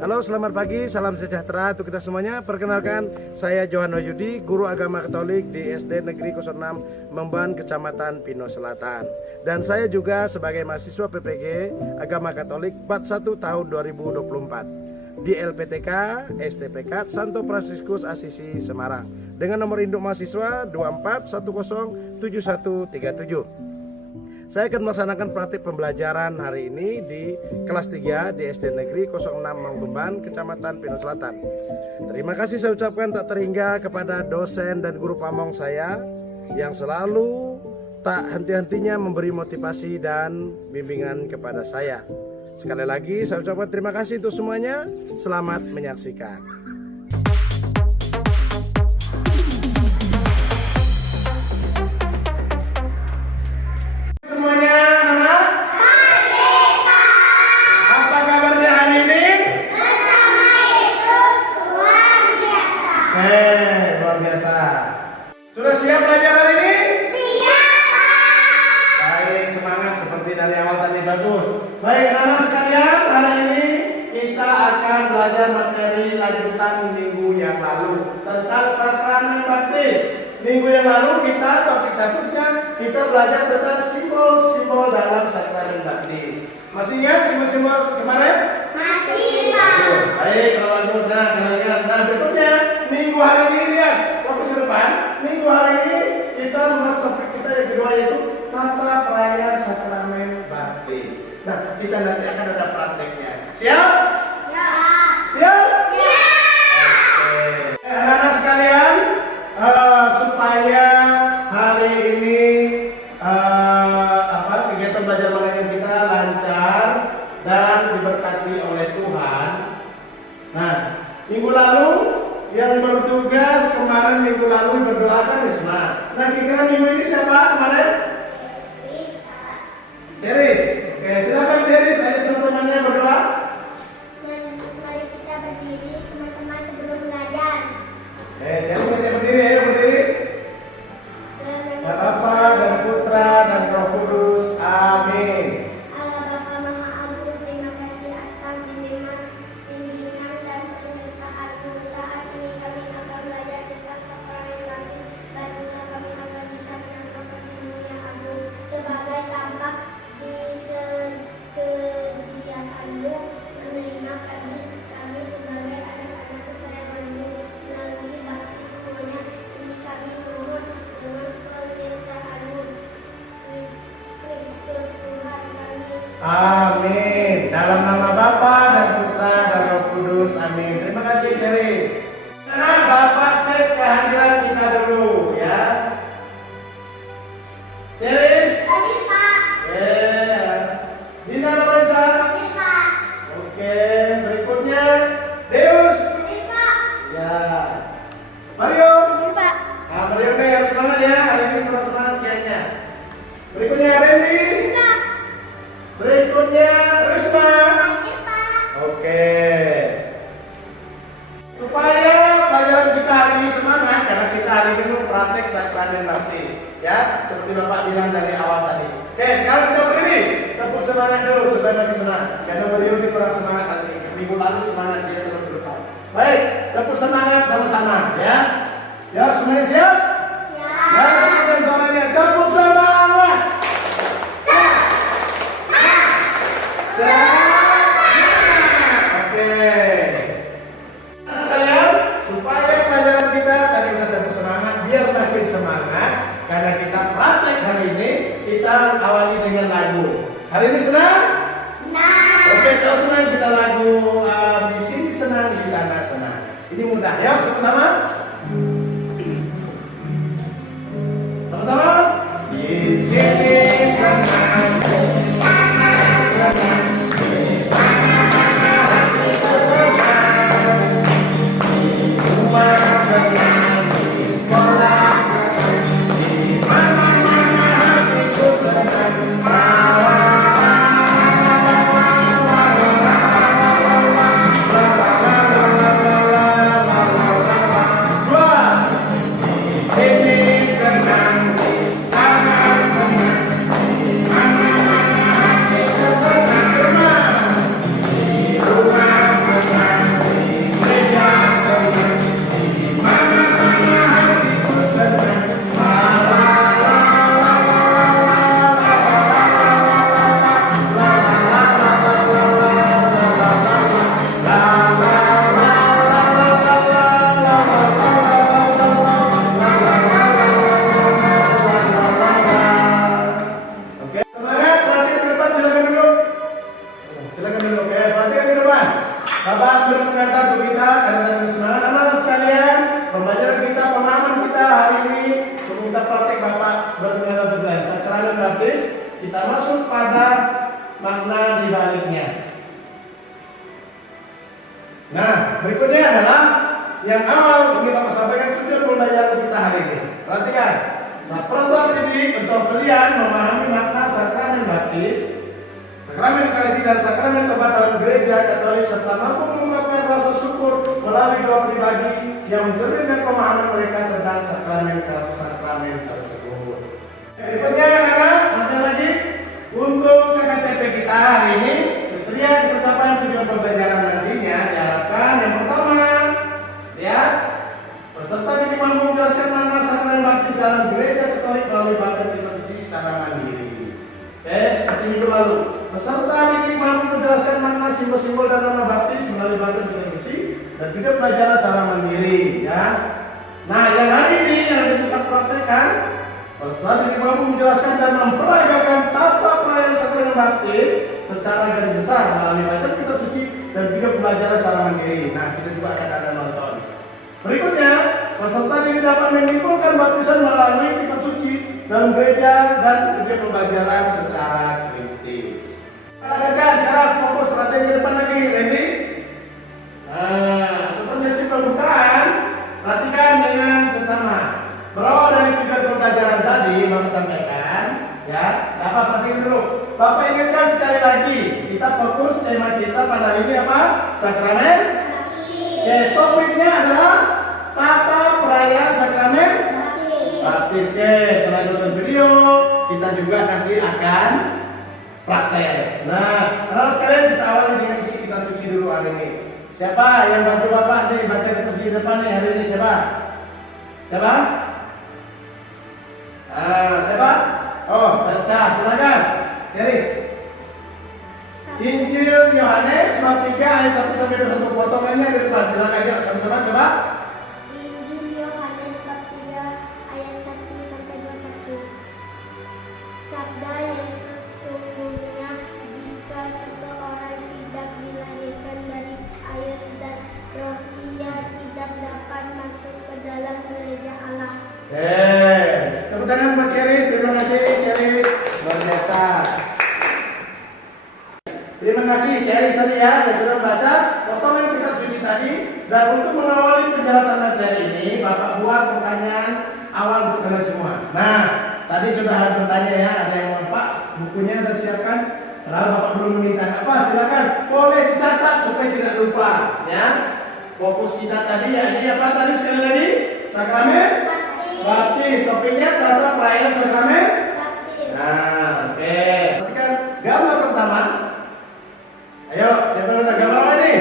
Halo, selamat pagi, salam sejahtera untuk kita semuanya. Perkenalkan, saya Johan Wahyudi, guru agama Katolik di SD Negeri 06 Memban, Kecamatan Pino Selatan. Dan saya juga sebagai mahasiswa PPG Agama Katolik Bat 1 tahun 2024 di LPTK STPK Santo Fransiskus Asisi Semarang dengan nomor induk mahasiswa 24107137. Saya akan melaksanakan praktik pembelajaran hari ini di kelas 3 di SD Negeri 06 Memban, Kecamatan Pino Selatan. Terima kasih saya ucapkan tak terhingga kepada dosen dan guru pamong saya yang selalu tak henti-hentinya memberi motivasi dan bimbingan kepada saya. Sekali lagi saya ucapkan terima kasih untuk semuanya. Selamat menyaksikan. Luar biasa. Sudah siap belajar hari ini? Siap, Pak. Baik, semangat seperti dari awal tadi, bagus. Baik, anak-anak sekalian, hari ini kita akan belajar materi lanjutan minggu yang lalu tentang sakramen baptis. Minggu yang lalu kita topik satunya kita belajar tentang simbol-simbol dalam sakramen baptis. Masih ingat simbol-simbol kemarin? Masih, Pak. Baik, kalau bagus. Nah, kalian. Nah, berikutnya minggu hari ini lihat fokus ke depan. Minggu hari ini kita membahas topik kita yang kedua yaitu tata perayaan sakramen baptis. Nah, kita nanti akan ada prakteknya. Siap? Ya. Siap? Siap. Oke. Anak-anak sekalian, supaya hari ini kegiatan belajar mengajar kita lancar dan diberkati oleh Tuhan. Nah, minggu lalu yang bertugas kemarin minggu lalu berdoakan Risma. Nah, kira-kira minggu ini siapa kemarin? Ceris. Oke, silakan Ceris, ayo teman-temannya berdoa. Dan mari kita berdiri teman-teman sebelum belajar. Ceris ayo berdiri, Dan Bapa dan Putra dan Roh Kudus. Amin. Allah Bapa Maha Agung, terima kasih atas bimbingan dan penyertaan-Mu. Saat ini kami akan belajar tentang sakramen baptis. Bantulah kami agar bisa menangkap kasih-Mu yang agung sebagai tampak di kesediaan-Mu menerima kami sebagai anak-anak kesayangan-Mu melalui baptis semuanya. Ini kami mohon dengan penyertaan-Mu. Kristus Tuhan kami. Amin. Dalam nama Bapa dan Putra dan Roh Kudus. Amin. Terima kasih Ceris. Nah, Bapak cek kehadiran kita dulu ya. Ceris. Hadir, Pak. Dina Lorenza. Hadir, Pak. Oke, berikutnya Deus. Hadir, Pak. Ya. Mario. Hadir, Pak. Nah, Mario nih harus semangat ya. Hari ini kurang semangat kayaknya. Berikutnya Randy. Hadir, Pak. Berikutnya Risma. Hadir, Pak. Oke. Supaya pelajaran kita hari ini semangat karena kita hari ini praktek sakramen baptis, ya, seperti Bapak bilang dari awal tadi. Oke, sekarang kita berdiri, tepuk semangat dulu supaya makin semangat. Karena beliau ini kurang semangat hari ini. Minggu lalu semangat dia selalu berusaha. Baik, tepuk semangat sama-sama, ya. Ya, semuanya siap? Siap. Ya, tepukan suaranya. Tepuk semangat. Oke. Nah, sekalian, supaya pelajaran kita tadi kita tepuk semangat, biar makin semangat, karena kita praktek hari ini, kita awali dengan lagu. Hari ini senang? Senang. Oke, kalau senang kita lagu di sini senang, di sana senang. Ini mudah ya, sama-sama. Sama-sama. Di sini senang, di sana senang. baliknya. Nah, berikutnya adalah yang awal ingin Bapak sampaikan tujuan pembelajaran kita hari ini. Perhatikan. Nah, peserta didik untuk kalian memahami makna sakramen baptis, sakramen Ekaristi dan sakramen tobat dalam gereja Katolik serta mampu mengungkapkan rasa syukur melalui doa pribadi yang mencerminkan pemahaman mereka tentang sakramen tersebut. Berikutnya anak-anak, lanjut lagi untuk KKTP kita hari ini. Kriteria pencapaian tujuan pembelajaran nantinya diharapkan yang pertama, ya, peserta didik mampu menjelaskan makna sakramen baptis dalam gereja Katolik melalui baptis liturgi secara mandiri. Seperti minggu lalu, peserta didik mampu menjelaskan makna simbol-simbol dan nama baptis melalui baptis liturgi dan video pelajaran secara mandiri. Ya. Nah, yang hari ini yang kita praktekkan, peserta didik mampu menjelaskan dan memperagakan tata perayaan sakramen baptis secara garis besar melalui bacaan kitab suci dan video pembelajaran secara mandiri. Nah, kita juga akan ada nonton. Berikutnya, peserta didik dapat menyimpulkan baptisan melalui kitab suci dalam gereja dan video pembelajaran secara kritis. Perhatikan sekarang fokus perhatian ke depan lagi, ready? Nah, untuk persepsi pembukaan, perhatikan dengan sesama. Berawal dari tujuan pembelajaran tadi, Bapak sampaikan, ya. Bapak perhatikan dulu. Bapak ingatkan sekali lagi, kita fokus tema kita pada hari ini apa? Sakramen. Oke, topiknya adalah tata perayaan sakramen baptis. Oke, selain nonton video, kita juga nanti akan praktek. Nah, anak sekalian kita awali dengan isi kitab suci dulu hari ini. Siapa yang bantu Bapak nih baca kitab suci depan nih hari ini? Siapa? Siapa? Siapa? Oh, Caca, silakan. Seris. Injil Yohanes bab 3 ayat 1 sampai 21 potongannya di depan. Silakan yuk sama-sama coba. Injil Yohanes bab 3 ayat 1 sampai 21. Sabda Yesus, sungguhnya jika seseorang tidak dilahirkan dari air dan roh, ia tidak dapat masuk ke dalam gereja Allah. Tepuk tangan buat Ceris. Terima kasih Ceris, luar biasa. Terima kasih Ceris tadi ya yang sudah membaca potongan kitab suci tadi. Dan untuk mengawali penjelasan materi ini, Bapak buat pertanyaan awal untuk kalian semua. Nah, tadi sudah ada bertanya ya, ada yang mau Pak bukunya sudah siapkan. Padahal Bapak belum meminta apa, silakan boleh dicatat supaya tidak lupa ya. Fokus kita tadi ya, ini apa tadi sekali lagi? Sakramen baptis. Topiknya tata perayaan sakramen baptis. Nah, oke. Perhatikan gambar pertama. Ayo, siapa minta gambar apa ini?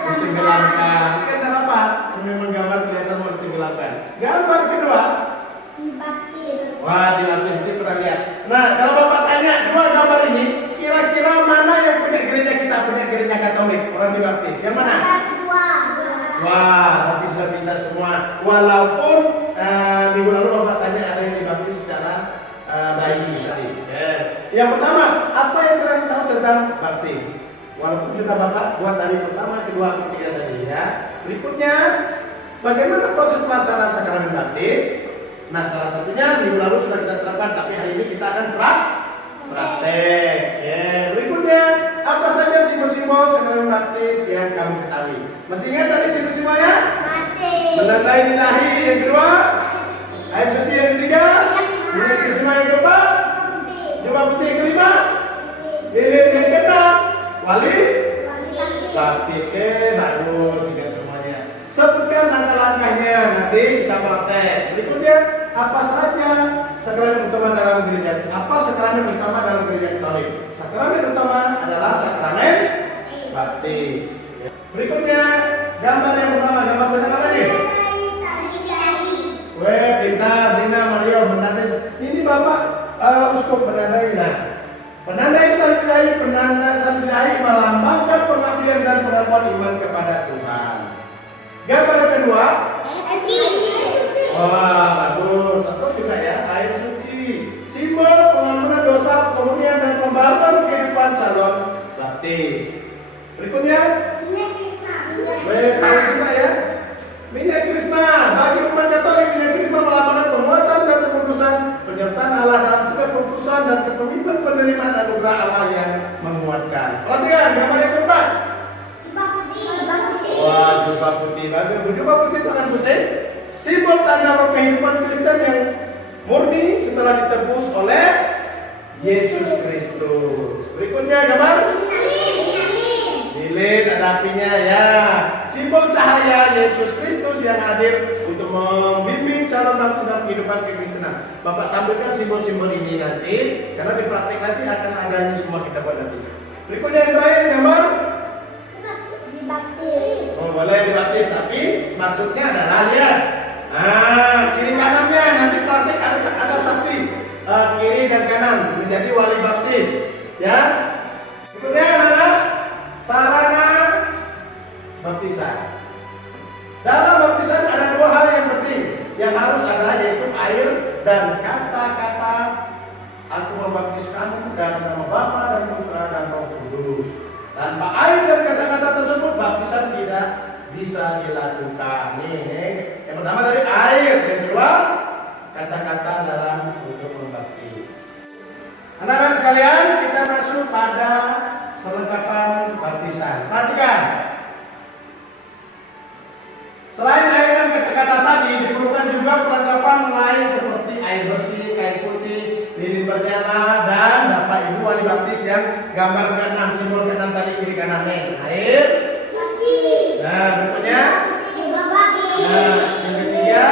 Tenggelamkan. Ini kan tidak apa-apa. Memang gambar kelihatan mau ditenggelamkan. Gambar kedua. Dibaptis. Wah, dibaptis itu pernah lihat. Nah, kalau Bapak tanya dua gambar ini, kira-kira mana yang punya gereja kita, punya gereja Katolik, orang dibaptis? Yang mana? Wah, berarti sudah bisa semua. Walaupun minggu lalu Bapak tanya ada yang dibaptis secara bayi tadi. Yang pertama, apa yang kalian tahu tentang baptis? Walaupun sudah Bapak buat dari pertama, kedua, ketiga tadi ya. Berikutnya, bagaimana proses pelaksanaan sakramen baptis? Nah, salah satunya minggu lalu sudah kita terapkan, tapi hari ini kita akan praktek. Berikutnya, apa saja simbol-simbol sakramen baptis yang kamu ketahui? Masih ingat tadi simbol-simbolnya? Masih. Menandai dahi yang kedua, air suci yang ketiga, minyak krisma yang keempat, jubah putih yang kelima, lilin yang keenam, wali baptis. Bagus juga semuanya. Sebutkan langkah-langkahnya, nanti kita praktek. Berikutnya, apa saja sakramen utama dalam gereja? Apa sakramen utama dalam gereja Katolik? Sakramen utama adalah sakramen baptis. Berikutnya, gambar yang pertama, gambar sedang apa nih? Weh, pintar, Dina, Mario, menandai. Ini Bapak uskup menandai. Nah, penandai salib ilahi, penanda salib ilahi melambangkan pengabdian dan pengakuan iman kepada Tuhan. Gambar yang kedua, wah, bagus. Tentu juga ya, air suci, simbol pengampunan dosa, pemurnian dan pembaharuan kehidupan calon baptis. Berikutnya, tahu juga ya, minyak krisma. Bagi umat Katolik, minyak krisma melambangkan penguatan dan kekudusan, penyertaan Allah dalam tiga keputusan dan kepemimpinan penerimaan anugerah Allah yang menguatkan. berjubah putih, tangan putih, simbol tanda roh kehidupan Kristen yang murni setelah ditebus oleh Yesus Kristus. Berikutnya gambar lilin, ada apinya ya. Simbol cahaya Yesus Kristus yang hadir untuk membimbing calon baptis dalam kehidupan kekristenan. Bapak tampilkan simbol-simbol ini nanti, karena di praktek nanti akan ada ini semua kita buat nanti. Berikutnya yang terakhir gambar dibaptis. Oh, boleh dibaptis, tapi maksudnya adalah lihat. Kiri kanannya nanti praktek ada saksi kiri dan kanan menjadi wali baptis. Ya. Berikutnya adalah sarana baptisan. Dalam baptisan ada dua hal yang penting yang harus ada, yaitu air dan kata-kata aku membaptis kamu dalam nama Bapa dan Putra dan Roh Kudus. Tanpa air dan kata-kata tersebut baptisan tidak bisa dilakukan. Nih, yang pertama tadi air, yang kedua kata-kata dalam untuk membaptis. Anak-anak sekalian, kita masuk pada perlengkapan baptisan. Perhatikan. Selain air dan kata-kata tadi, diperlukan juga perlengkapan lain seperti air bersih, kain putih, lilin bernyala, dan Bapak Ibu wali baptis yang gambar ke-6, simbol ke-6 tadi kiri kanannya. Air Suci. Nah, berikutnya. Dibaptis. Nah, yang ketiga,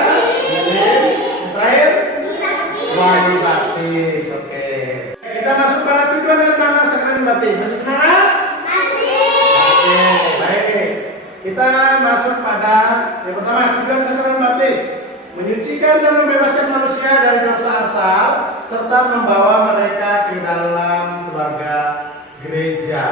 lilin. Yang terakhir, wali baptis. Oke. Kita masuk pada tujuan dan makna sakramen baptis. Masih semangat? Oke, baik. Kita masuk pada yang pertama, tujuan sakramen baptis. Menyucikan dan membebaskan manusia dari dosa asal serta membawa mereka ke dalam keluarga gereja.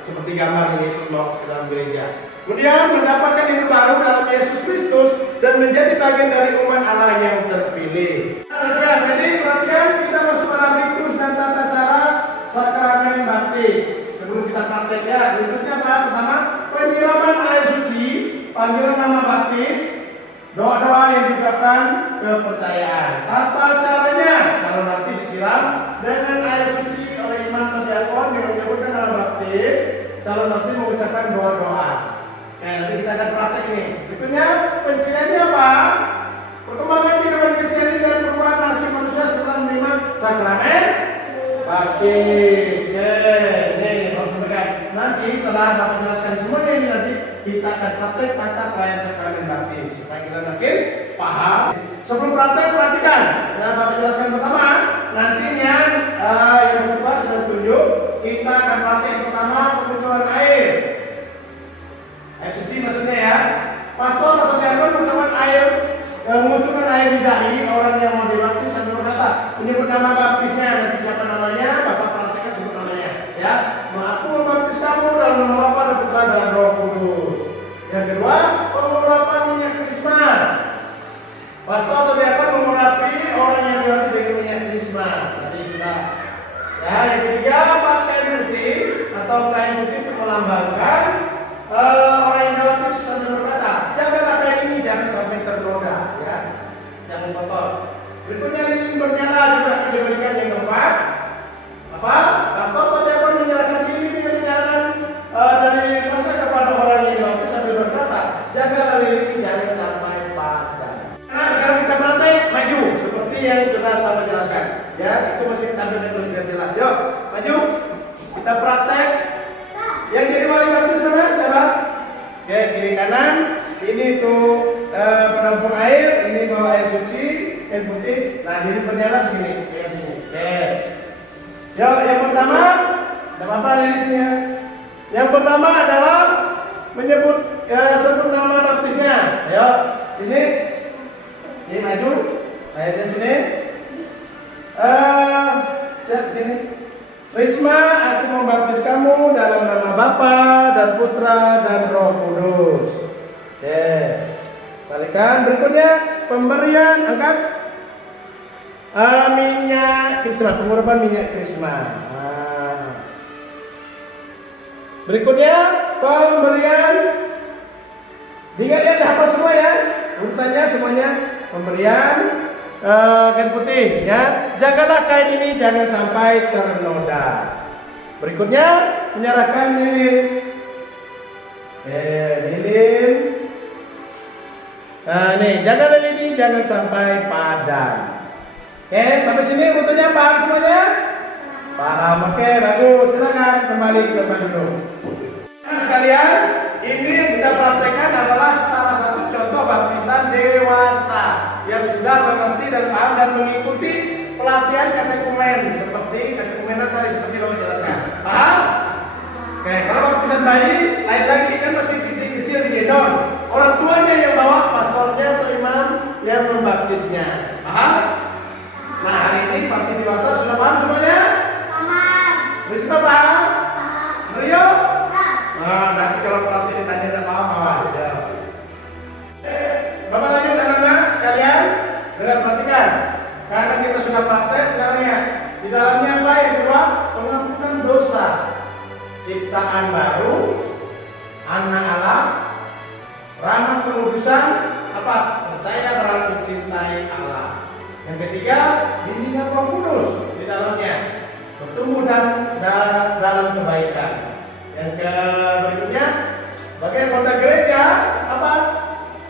Seperti gambar Yesus mau ke dalam gereja. Kemudian mendapatkan hidup baru dalam Yesus Kristus dan menjadi bagian dari umat Allah yang terpilih. Jadi perhatikan, kita masuk pada ritus dan tata cara sakramen baptis. Sebelum kita praktek ya, ritusnya apa? Pertama, penyiraman air suci, panggilan nama baptis, doa-doa yang diucapkan, kepercayaan. Tata caranya, calon baptis disiram dengan air suci oleh imam atau diakon yang menyebutkan nama baptis. Calon baptis mengucapkan doa-doa. Nah, nanti kita akan praktek nih. Berikutnya, penciriannya apa? Perkembangan kehidupan Kristiani dan perubahan nasib manusia setelah menerima sakramen baptis. Nih, Bapak sampaikan. Nanti setelah Bapak jelaskan semuanya ini, nanti kita akan praktek tata pelayanan sakramen baptis supaya kita makin paham. Sebelum praktek, perhatikan. Nah, Bapak jelaskan pertama. Nantinya yang kedua sudah tunjuk. Kita akan praktek pertama pengucuran air. Air suci maksudnya ya. Pastor atau diakon mengucapkan air, mengucurkan air di dahi orang yang mau dibaptis sambil berkata, menyebut nama baptisnya. Nanti siapa namanya, Bapak perhatikan sebut namanya. Ya, aku membaptis kamu dalam nama Bapa dan Putra dan Roh Kudus. Yang kedua, pengurapan minyak krisma. Pastor atau diakon mengurapi orang yang dibaptis dengan minyak krisma. Tadi sudah. Ya, yang ketiga, pakai kain putih atau kain putih untuk melambangkan orang yang dibaptis sambil berkata, jagalah kain ini jangan sampai ternoda, ya, jangan kotor. Berikutnya lilin bernyala juga diberikan yang keempat. Apa? Pastor atau diakon menyerahkan lilin yang dinyalakan dari lilin masa kepada orang yang dibaptis sambil berkata, jagalah lilin ini jangan sampai padam. Nah, sekarang kita praktek maju seperti yang sudah Bapak jelaskan. Ya, itu masih tampilkan terus biar jelas. Yuk, maju. Kita praktek. Yang jadi wali baptis mana? Siapa? Oke, kiri kanan. Ini tuh penampung air. Ini bawa air suci, air putih. Nah, jadi berjalan sini. Ke sini. Oke. Yuk, yang pertama. Nama apa lilisnya? Yang pertama adalah menyebut sebut nama baptisnya. Yuk, sini. Ini maju. Airnya sini. Siap sini. Risma, aku membaptis kamu dalam nama Bapa dan Putra dan Roh Kudus. Oke. Balikan. Berikutnya pemberian, angkat minyak krisma, pengurapan minyak krisma. Berikutnya pemberian. Diingat ya, hafal semua ya. Urutannya semuanya pemberian. Kain putih ya, jagalah kain ini jangan sampai ternoda. Berikutnya menyerahkan lilin. Lilin jangan sampai padam. Oke, sampai sini rutenya paham semuanya? Paham, oke, bagus. Silakan kembali ke tempat duduk. Nah, sekalian, ini yang kita praktekkan adalah salah satu contoh baptisan dewasa yang sudah mengerti dan paham dan mengikuti pelatihan katekumen seperti katekumenan tadi seperti Bapak jelaskan. Paham? Oke, kalau baptisan bayi lain lagi kan masih kecil digendong. Orang tuanya yang bawa, pastornya atau imam yang membaptisnya. Paham? Nah, hari ini bakti dewasa sudah paham semuanya? Paham. Risma paham? Paham. Rio? Paham. Nah, nanti kalau nanti ditanya tidak paham, awas ya. Bapak lanjut anak-anak sekalian, dengar perhatikan. Karena kita sudah praktek sekarang ya. Di dalamnya apa yang kedua? Pengampunan dosa, ciptaan baru, anak Allah, rahmat kekudusan, apa? Percaya berarti mencintai Allah. Yang ketiga, bimbingan Roh Kudus di dalamnya, bertumbuh dan dalam kebaikan. Yang berikutnya, sebagai anggota gereja, apa?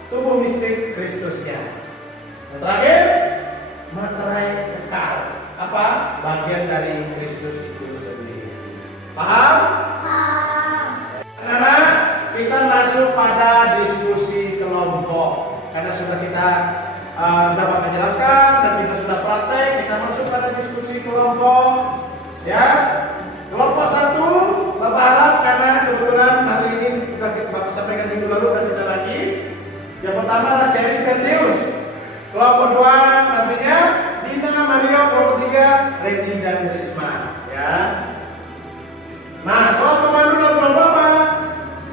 Tubuh mistik Kristusnya. Yang terakhir, materai kekal, apa? Bagian dari Kristus itu sendiri. Paham? Paham. Anak-anak, kita masuk pada diskusi kelompok. Karena sudah kita dapat menjelaskan dan kita sudah praktek, kita masuk pada diskusi kelompok. Ya, kelompok 1, Bapak harap karena kebetulan hari ini sudah kita Bapak sampaikan minggu lalu dan kita bagi. Yang pertama adalah Ceris dan Deus. Kelompok 2 nantinya Dina, Mario. Kelompok 3 Reni dan Risma. Ya. Nah, soal pemandu dan kelompok apa?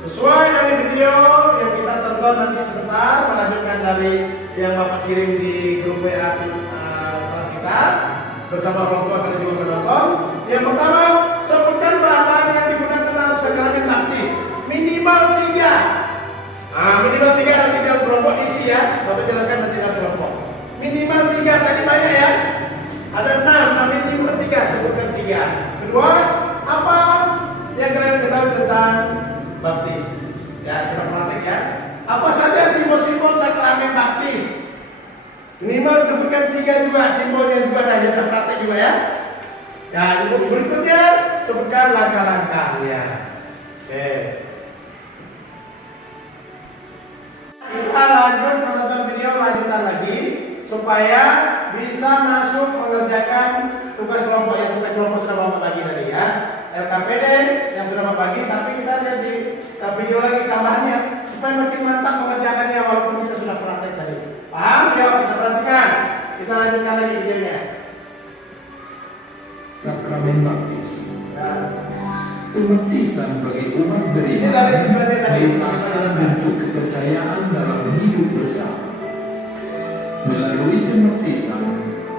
Sesuai dari video yang kita tonton nanti sebentar, melanjutkan dari yang Bapak kirim di grup WA kelas kita bersama orang tua dan juga penonton. Yang pertama, sebutkan bahan yang digunakan dalam sakramen baptis. Minimal 3. Nah, minimal 3 nanti dalam kelompok diisi ya. Bapak jelaskan nanti dalam kelompok. Minimal 3 tadi banyak ya. Ada 6, nah minimal 3, sebutkan 3. Kedua, apa yang kalian ketahui tentang baptis? Ya, kita praktek ya. Apa saja simbol-simbol sakramen baptis? Minimal sebutkan 3 juga simbolnya juga ada yang praktek juga ya. Ya, berikutnya sebutkan langkah-langkahnya. Oke. Kita lanjut menonton video lanjutan lagi supaya bisa masuk mengerjakan tugas kelompok yang tugas kelompok sudah Bapak bagi tadi ya. LKPD yang sudah Bapak bagi, tapi kita lihat di video lagi tambahannya supaya makin mantap mengerjakannya walaupun kita sudah praktek tadi. Paham? Ya, kita perhatikan. Kita lanjutkan lagi videonya. Sakramen baptis. Ya. Pembaptisan bagi umat Ini dari beriman tujuannya tadi. merupakan bentuk kepercayaan dalam hidup bersama. Melalui pembaptisan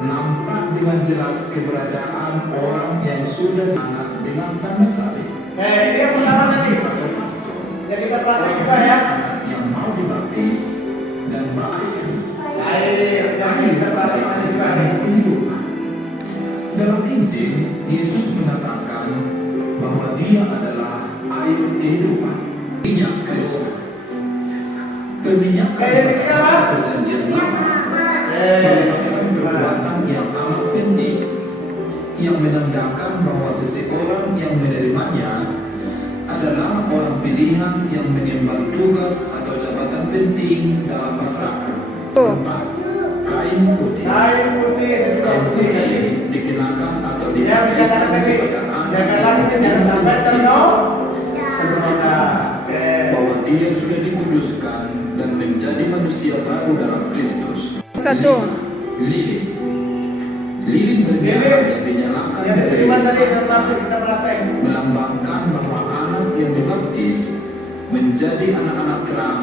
nampak dengan jelas keberadaan orang yang sudah diangkat dengan tanda salib. Ini yang pertama tadi. Jadi kita praktek juga ya. Yang mau dibaptis dan berakhir. Yang kita praktek juga nih. Kehidupan. Dalam Injil, Yesus mengatakan bahwa Dia adalah air kehidupan, minyak Kristus. Perminyakan perjanjian lama merupakan perbuatan yang amat penting, yang menandakan bahwa seseorang yang menerimanya adalah orang pilihan yang mengemban tugas atau jabatan penting dalam masyarakat. Empat, kain putih. Kain putih, Kain putih dikenakan atau ya, dikatakan tadi, janganlah kita jangan sampai bahwa dia sudah dikuduskan dan menjadi manusia baru dalam Kristus. Lilin. Lilin bermerah yang dinyalakan yang diterima tadi setelah kita praktek. melambangkan bahwa anak yang dibaptis menjadi anak-anak terang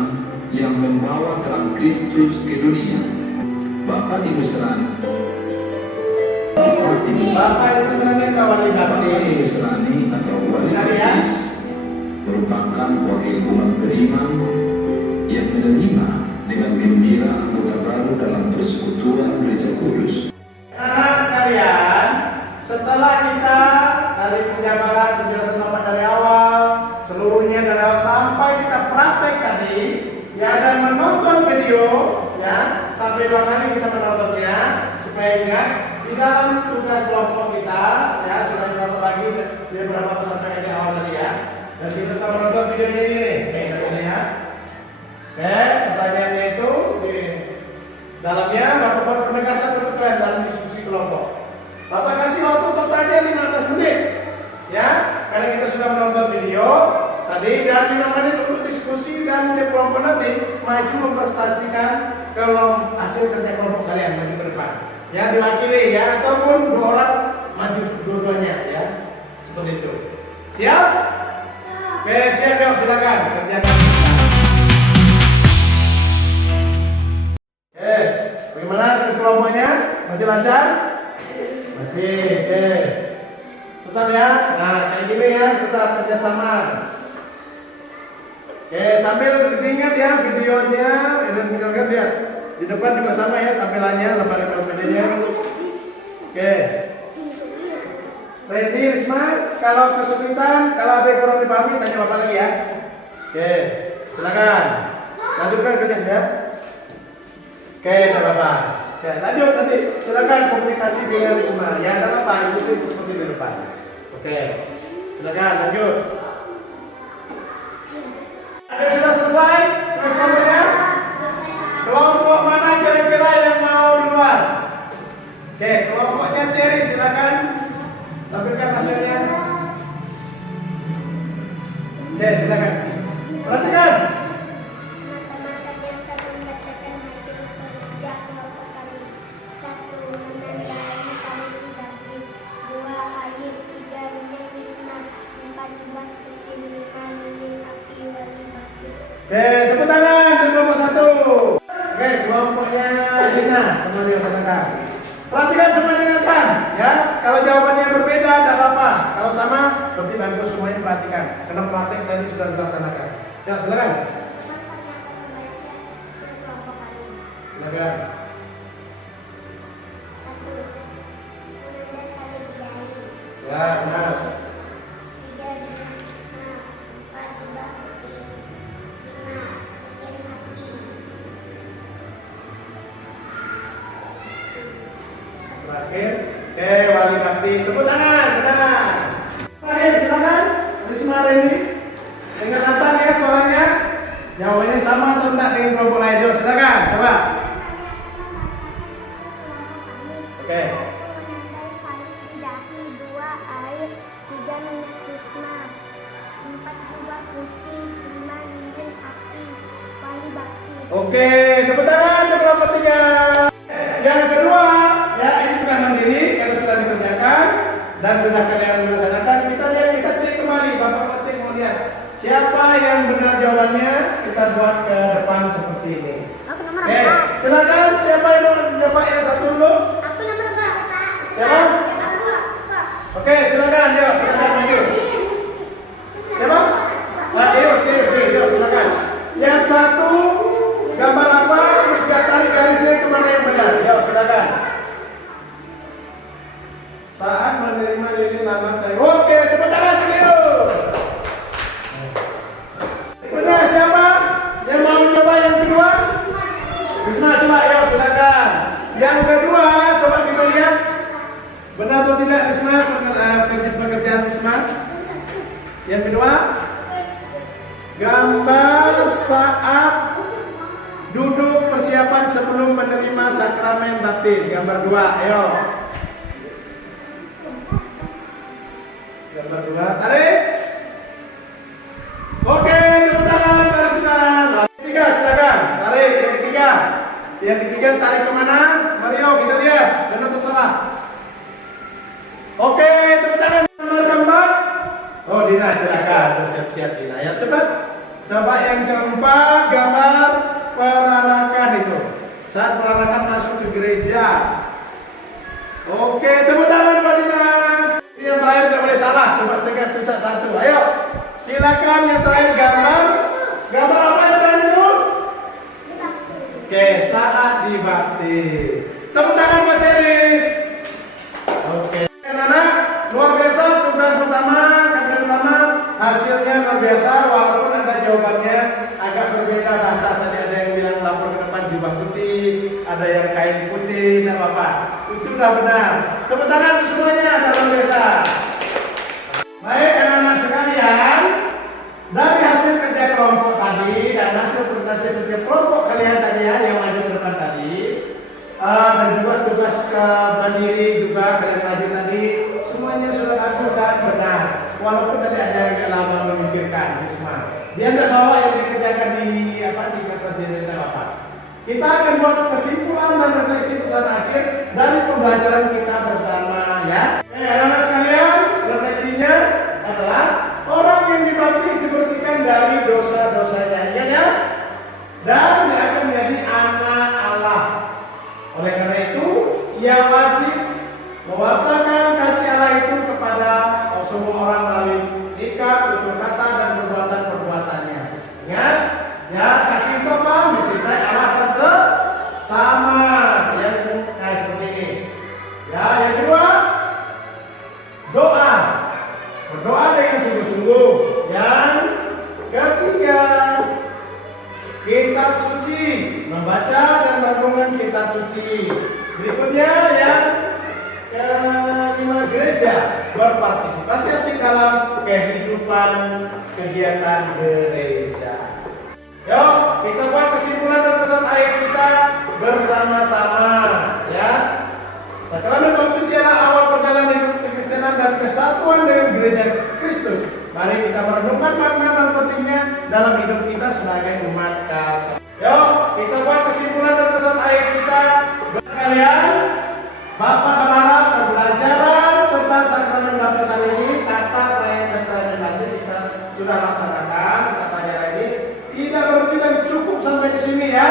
yang membawa terang Kristus ke dunia. Bapak Ibu Serani. Bapak Ibu Serani atau wali baptis merupakan wakil umat beriman yang menerima dengan gembira anggota baru dalam persekutuan Gereja Kudus. Anak sekalian, setelah kita dari penjabaran penjelasan Bapak dari awal, seluruhnya dari awal sampai kita praktek tadi, ya dan menonton video, ya sampai 2 kali kita menontonnya supaya ingat di dalam tugas kelompok kita ya sudah kita bagi di beberapa peserta di awal tadi ya. Dan kita akan menonton videonya ini nih. Kita lihat. Oke, pertanyaannya itu di dalamnya Bapak buat penegasan untuk kalian dalam diskusi kelompok. Bapak kasih waktu untuk tanya 15 menit. Ya, karena kita sudah menonton video tadi dan 5 menit untuk diskusi dan tiap kelompok nanti maju memprestasikan hasil kerja kelompok kalian maju ke depan. Ya, diwakili ya ataupun 2 orang maju dua-duanya ya. Seperti itu. Siap? Oke, siap yuk silakan kerjakan. Oke, bagaimana terus kelompoknya? Masih lancar? Masih, oke. Tetap ya, nah kayak gini ya, tetap kerjasama. Oke, sambil diingat ya videonya, dan misalkan lihat di depan juga sama ya tampilannya, lembaga komedinya. Oke. Ready, Risma? Kalau kesulitan, kalau ada yang kurang dipahami, tanya Bapak lagi ya. Oke, silakan. Lanjutkan kerjanya. Oke, tidak apa-apa. Oke, lanjut nanti. Silakan komunikasi dengan Risma. Ya, tidak apa-apa. Ikutin seperti di depan. Oke, silakan lanjut. Ada yang sudah selesai? Tugas kelompoknya? Kelompok mana kira-kira yang mau duluan? Oke, kelompoknya Cherry silakan. Tampilkan hasilnya. Oke, silakan. Perhatikan. Oke, tepuk tangan untuk kelompok 1. Oke, kelompoknya Dina sama Rio Sanaka. Perhatikan semua dengarkan, ya. Kalau jawabannya berbeda, tidak apa-apa. Kalau sama, berarti bagus semuanya perhatikan. Karena praktek tadi sudah dilaksanakan. Ya, silakan. Silakan. Ya, benar. Terakhir, oke, wali bakti, tepuk tangan, benar. Terakhir, silakan, Risma ini dengan lantang ya suaranya. Jawabannya sama atau enggak dengan kelompok lain? Yuk, silakan, coba. Oke. 1 jahi, 2 air, 3 minyak Risma, 4 jubah kursi, 5 lilin api, wali bakti. Oke, tepuk tangan untuk kelompok 3. Yang kedua, ya ini bukan mandiri karena sudah dikerjakan dan sudah kalian melaksanakan. Kita lihat, kita cek kembali. Bapak cek mau lihat siapa yang benar jawabannya. Kita buat ke depan seperti ini. Aku nomor Oke, 4. silakan siapa yang mau menjawab yang satu dulu. Aku nomor 4. Siapa? Oke, silakan, yuk, silakan maju. Siapa? Yuk, silakan. Yang satu gambar apa? Terus tarik garisnya kemana yang benar? Yuk, silakan. Saat menerima lilin lama cair. Oke, tepuk tangan sekali. Punya siapa? Yang mau mencoba yang kedua? Risma, coba yuk, silakan. Yang kedua, coba kita lihat benar atau tidak Risma pekerjaan Risma. Yang kedua, gambar saat duduk persiapan sebelum menerima sakramen baptis. Gambar 2, ayo. Gambar 2, tarik. Oke, tepuk tangan barisan. Ketiga, silakan. Tarik yang ketiga. Yang ketiga tarik kemana? Mario, kita lihat. Jangan tersalah. Oke, tepuk tangan. Gambar keempat. Oh, Dina, silakan. Siap-siap Dina. Ya, cepat. Coba yang keempat, gambar perarakan itu. Saat perarakan masuk ke gereja. Oke, tepuk tangan Mbak Dina. Ini yang terakhir tidak boleh salah. Coba sisa 1. Ayo, silakan yang terakhir gambar. Gambar apa yang terakhir itu? Oke, saat dibaptis. Tepuk tangan Mbak Ceris. Oke, anak-anak, luar biasa tugas pertama, hasilnya luar biasa. Walaupun ada jawabannya agak berbeda bahasa. Tadi ada yang bilang lapor ke depan jubah putih, ada yang kain putih, tidak apa-apa. Itu sudah benar. Tepuk tangan untuk semuanya, luar biasa. Baik anak-anak sekalian, dari hasil kerja kelompok tadi dan hasil presentasi setiap kelompok kalian tadi ya, yang maju ke depan tadi, dan juga tugas ke mandiri juga kalian maju tadi, semuanya sudah bagus dan benar. Walaupun tadi ada yang agak lama memikirkan, dia tidak bawa yang dikerjakan di kertas dia tidak apa. Kita akan buat kesimpulan dan refleksi pesan akhir dari pembelajaran kita bersama ya. Anak-anak sekalian, refleksinya adalah orang yang dibaptis dibersihkan dari dosa-dosanya, ya, dan dia akan menjadi anak Allah. Oleh karena itu, ia wajib mewartakan kasih Allah itu kepada semua orang melalui sikap, tutur kata, dan perbuatan-perbuatannya. Ingat, ya, kasih itu apa? Mencintai Allah dan sesama. Yang seperti ini. Ya, yang kedua, doa. Berdoa dengan sungguh-sungguh. Yang ketiga, kitab suci, membaca dan merenungkan kitab suci. Berikutnya yang kelima, gereja, berpartisipasi aktif dalam kehidupan kegiatan gereja. Yuk, kita buat kesimpulan dan pesan akhir kita bersama-sama ya. Sakramen baptis ialah awal perjalanan hidup kekristenan dan kesatuan dengan gereja Kristus. Mari kita merenungkan makna dan pentingnya dalam hidup kita sebagai umat Katolik. Yuk, kita buat kesimpulan dan pesan akhir kita. Sekalian, Bapak berharap pembelajaran tentang sakramen baptis hari ini, tata perayaan sakramen baptis kita sudah laksanakan, kita pelajari ini tidak berhenti dan cukup sampai di sini ya.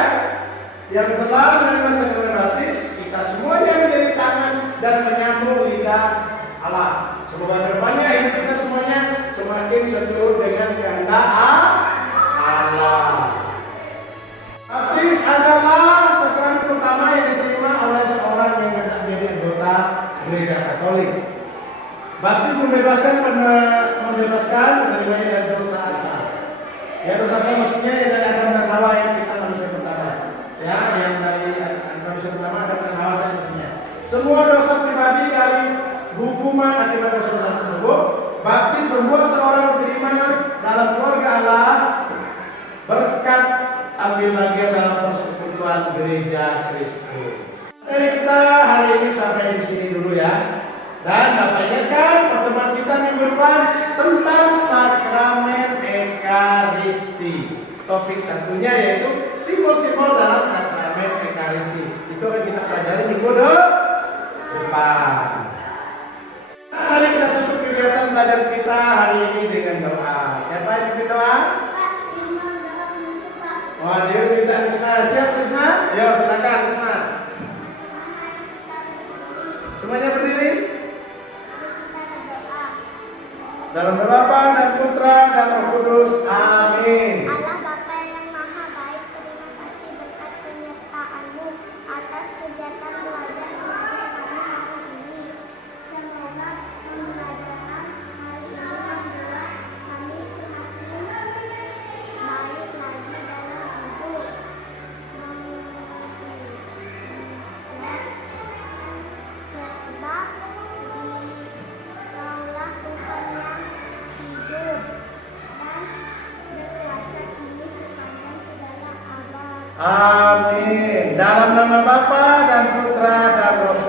Yang telah menerima sakramen baptis, kita semuanya menjadi tangan dan menyambung lidah Allah. Semoga kedepannya hidup kita semuanya semakin seturut dengan kehendak Allah. Baptis adalah sakramen utama yang diterima oleh seorang yang hendak menjadi anggota gereja Katolik. Baptis membebaskan menerimanya dari dosa asal. Ya, dosa asal maksudnya yang dari Adam dan Hawa yang kita manusia pertama. Ya, yang dari manusia pertama Adam dan Hawa tadi maksudnya. Semua dosa pribadi dari hukuman akibat dosa tersebut, baptis membuat seorang diterima dalam keluarga Allah berkat ambil bagian dalam persekutuan gereja Kristus. Jadi kita hari ini sampai di sini dulu ya. Dan Bapak ingatkan pertemuan kita minggu depan tentang sakramen Ekaristi. Topik satunya yaitu simbol-simbol dalam sakramen Ekaristi. Itu akan kita pelajari minggu depan. Nah, mari kita tutup kegiatan belajar kita hari ini dengan doa. Siapa yang pimpin doa? Oh, Deus minta Risma. Siap Risma? Ayo silakan Risma. Semuanya berdiri. Dalam nama Bapa dan Putra dan Roh Kudus. Amin. Allah Bapa yang Maha Baik, terima kasih berkat penyertaan-Mu atas kegiatan belajar kami hari ini. Semoga pembelajaran hari ini membuat kami semakin baik lagi dalam hidup. Sebab Engkaulah Tuhan yang hidup dan berkuasa kini sepanjang segala abad. Amin. Dalam nama Bapa dan Putra dan Roh